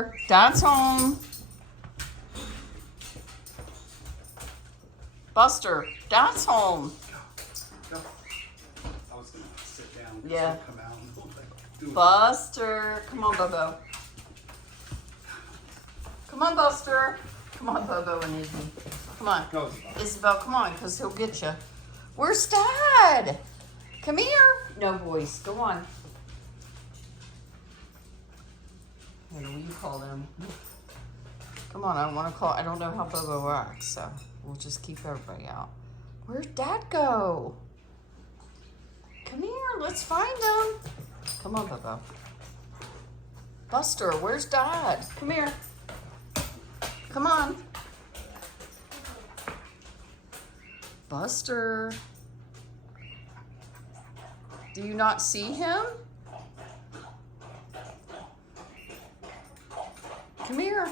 Buster, Dad's home. Buster, Dad's home. Go. I was gonna sit down. Yeah. Come out and do it. Buster, come on, Bobo. Come on, Buster. Come on, Bobo and Izzy. Come on. Go, Isabel. Isabel, come on, because he'll get you. Where's Dad? Come here. No, boys. Go on. What do you call them? Come on, I don't want to call. I don't know how Bobo acts, so we'll just keep everybody out. Where'd Dad go? Come here. Let's find him. Come on, Bobo. Buster, where's Dad? Come here. Come on. Buster. Do you not see him? Come here.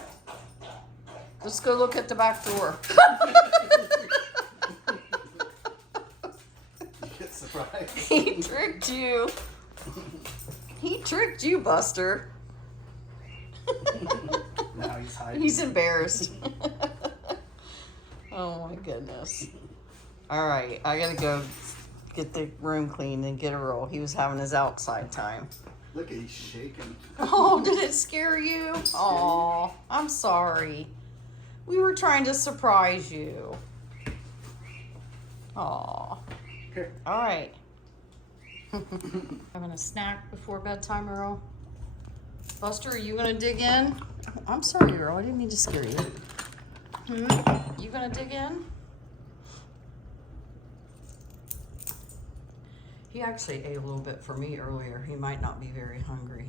Let's go look at the back door. You get surprised. He tricked you. He tricked you, Buster. Now he's hiding. He's embarrassed. Oh my goodness. All right, I gotta go get the room cleaned and get a roll. He was having his outside time. Look, he's shaking. Oh, did it scare you? Oh, I'm sorry. We were trying to surprise you. Oh. Okay. All right. Having a snack before bedtime, Earl? Buster, are you gonna dig in? Oh, I'm sorry, Earl. I didn't mean to scare you. You gonna dig in? He actually ate a little bit for me earlier. He might not be very hungry.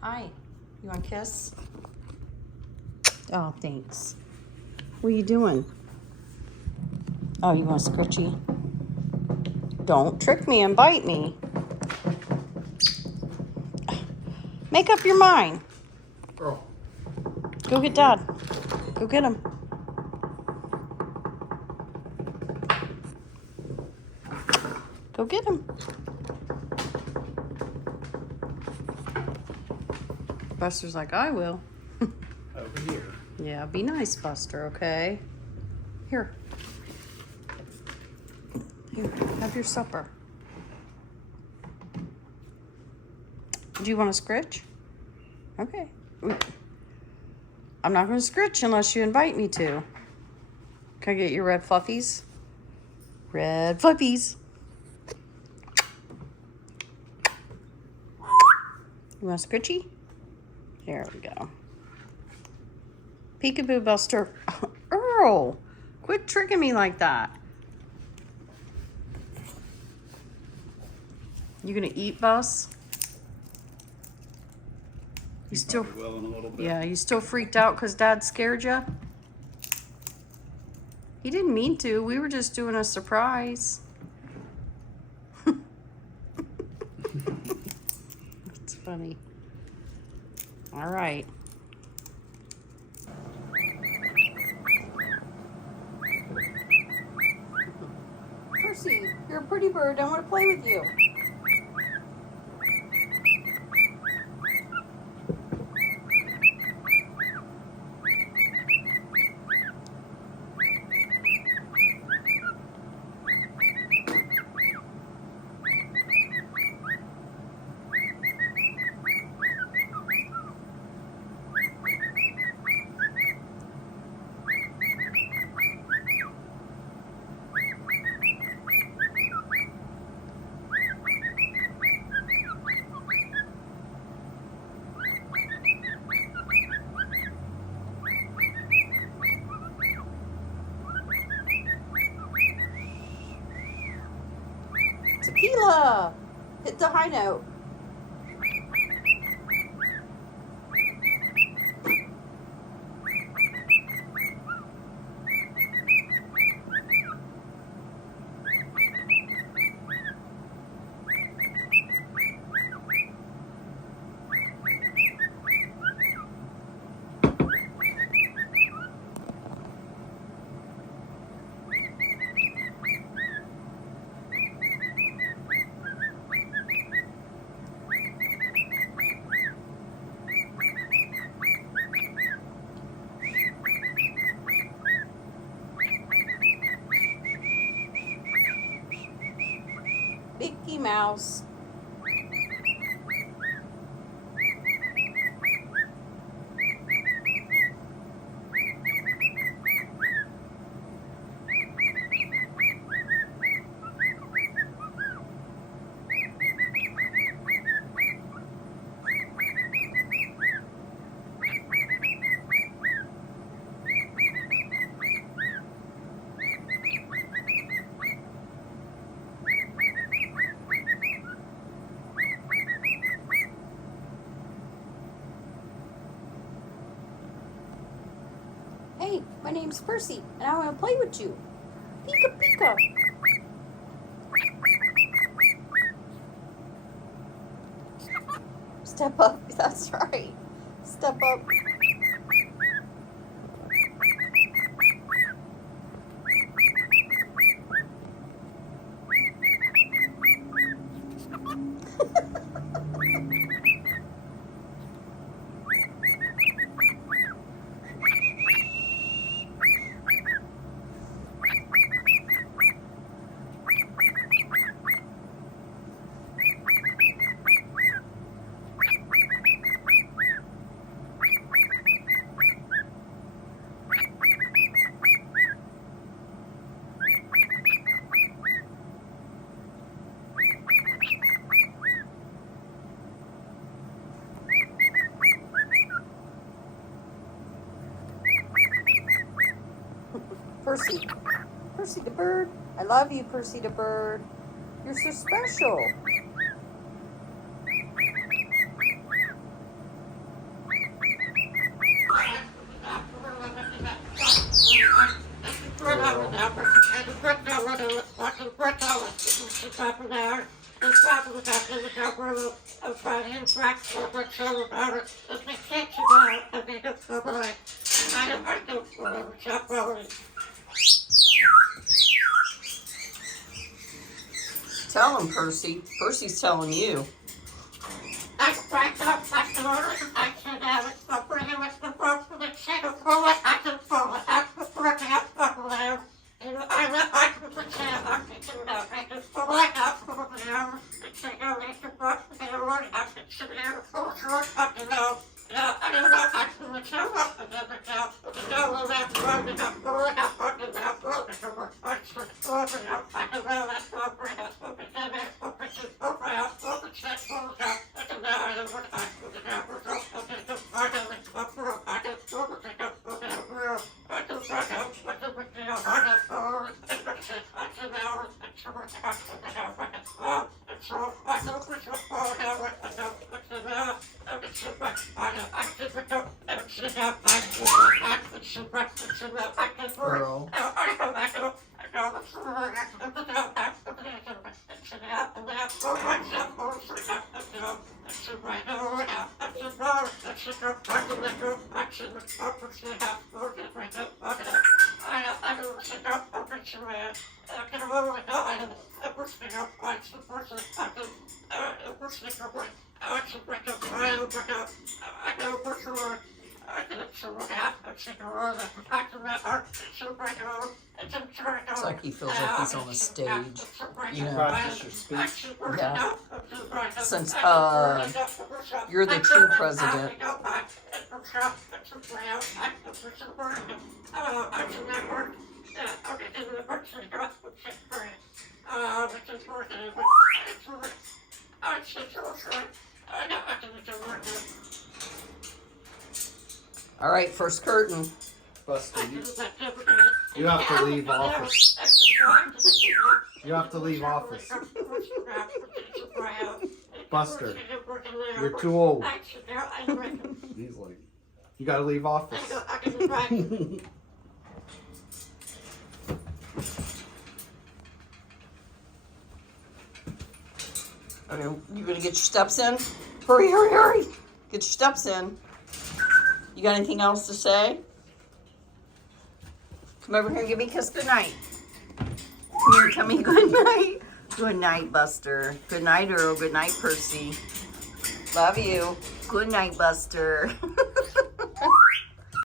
Hi. You want a kiss? Oh, thanks. What are you doing? Oh, you want a scritchy? Don't trick me and bite me. Make up your mind. Girl. Go get Dad. Go get him. Go get him. Buster's like, I will. Over here. Yeah, be nice, Buster, okay? Here. Here, have your supper. Do you want to scritch? Okay. I'm not going to scritch unless you invite me to. Can I get your red fluffies? Red fluffies. You want a scritchy? There we go. Peekaboo, Buster. Earl, quit tricking me like that. You gonna eat, Bus? You still, Probably will in a little bit. yeah, you still freaked out because Dad scared you? He didn't mean to. We were just doing a surprise. That's funny. All right. Percy, you're a pretty bird. I want to play with you. Tequila! Hit the high note. mouse. Hey, my name's Percy, and I want to play with you. Pika pika. Step up. That's right. Step up. Percy. Percy the bird. I love you, Percy the bird. You're so special. Tell him, Percy. Percy's telling you. Girl. It's like he feels like he's on a stage, you know. Practice your speech. Yeah. Since you're the true president. All right, first curtain. Buster, you have to leave office. You have to leave office. Buster, you're too old. He's like, you gotta leave office. Okay, you gonna get your steps in? Hurry, hurry, hurry! Get your steps in. You got anything else to say? Come over here and give me a kiss goodnight. Come here, tell me good night. Good night, Buster. Good night, Earl. Good night, Percy. Love you. Good night, Buster.